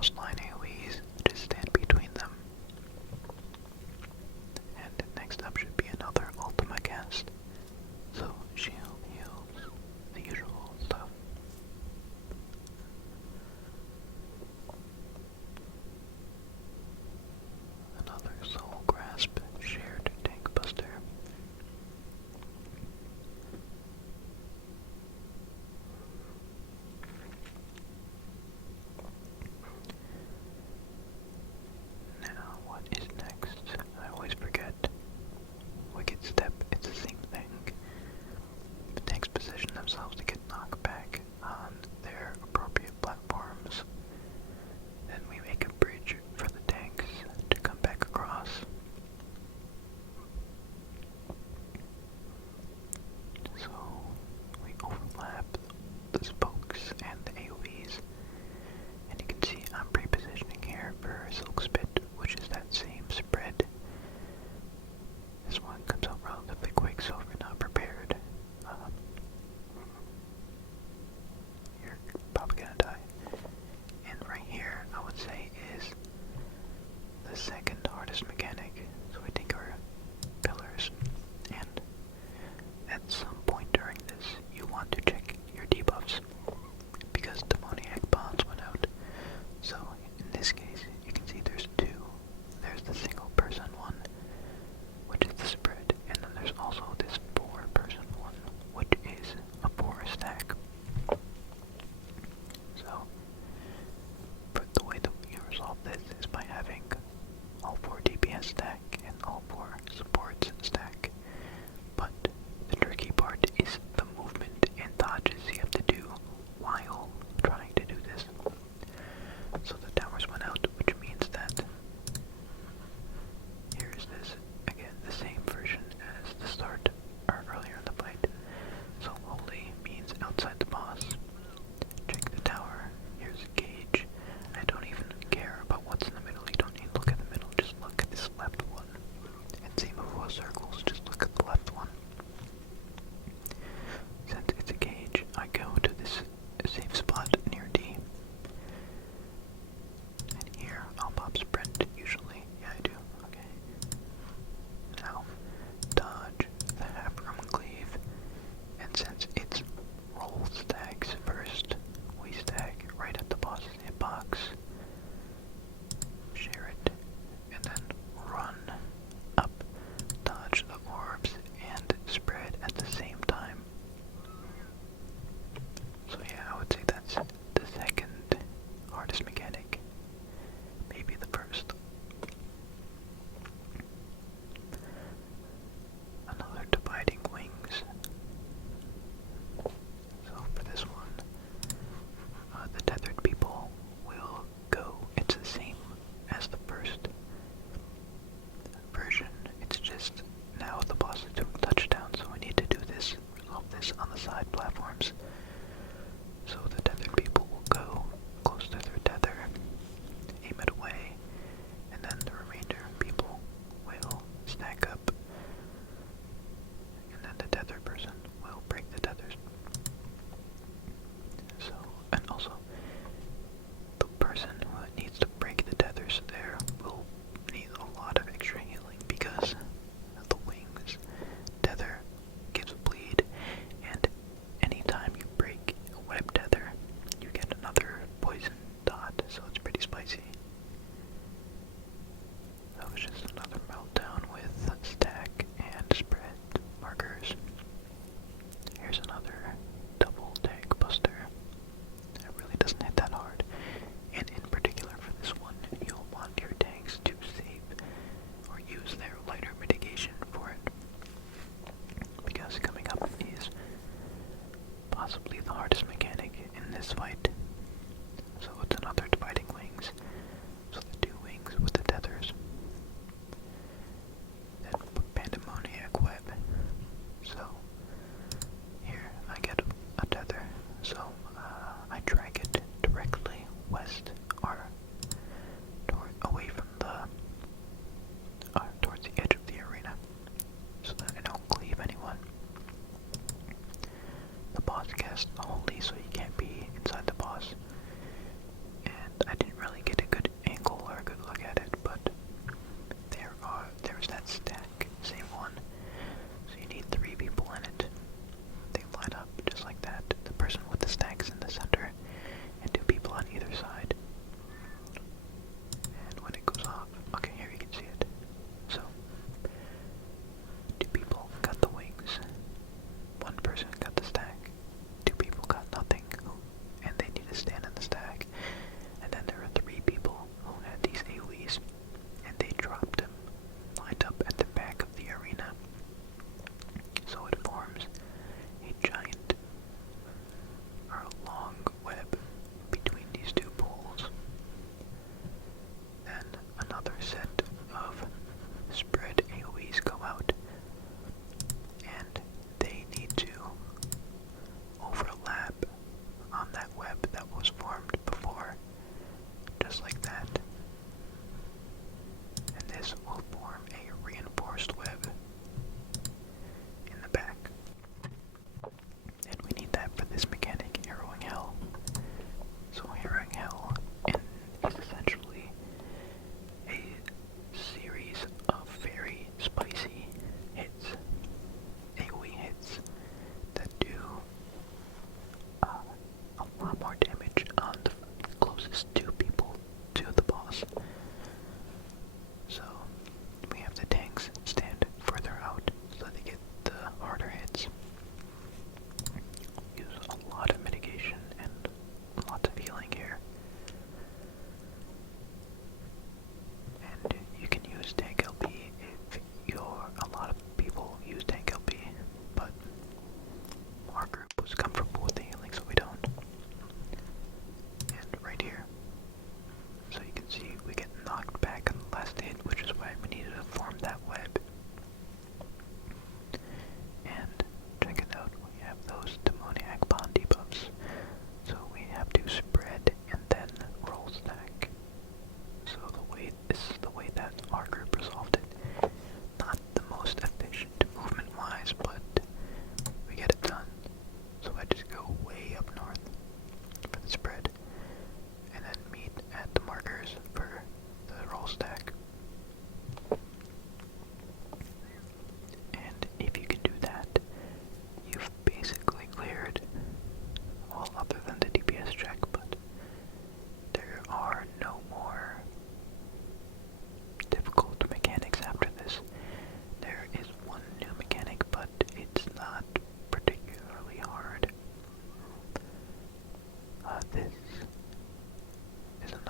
cross-line AoEs, just stand between them. And next up should be another Ultima cast. So shield, heals, the usual stuff. Another Soul Grasp, shared tank buster. Now, what is next? I always forget. Wicked Step, it's the same thing. The tanks position themselves to get knocked back on their appropriate platforms. Then we make a bridge for the tanks to come back across. So we overlap the spokes and the AoEs. And you can see I'm pre-positioning here for Silk Spit, which is that same spread. This one comes out relatively quick, so if you're not prepared, you're probably gonna die. And right here, I would say, is the second hardest mechanic. So we take our pillars, and at some point during this, you want to check your debuffs, because demoniac bonds went out. So in this case, you can see there's two. There's the single person one, which is the spread, and then there's also this 4-person one, which is a 4 stack. So, but the way that you resolve this is by having all 4 DPS stack and all 4 supports stack. But the tricky part is the movement and dodges you have to do while trying to do this. So the towers went out, which means that here's this, again, the same version as the start, or earlier in the fight. So holy means outside the boss. Check the tower, here's a gauge. I don't even care about what's in the middle, you don't need to look at the middle, just look at this left one. And same with circles, just look at the left one. Since it's a gauge, I go to this safe spot near D. And here, I'll pop sprint, usually. Yeah, I do. Okay. Now, dodge the half-room cleave. And since it's roll stacks first, we stack right at the boss's hitbox. Share it. And then run up, dodge the orbs, and spread at the same time. So yeah, I would say that's the second hardest mechanic. Maybe the first. Another dividing wings. So for this one, the tethered people will go. It's the same as the first version. It's just now the boss is doing touchdowns, so we need to do this, resolve this on the side platforms. So the tethered people will go close to their tether, aim it away, and then the remainder people will stack up, and then the tethered person will break the tethers. So, and also, the person who needs to break the tethers there will need a lot of extra healing because the wings tether gives bleed, and anytime you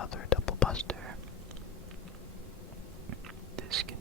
another double buster. This can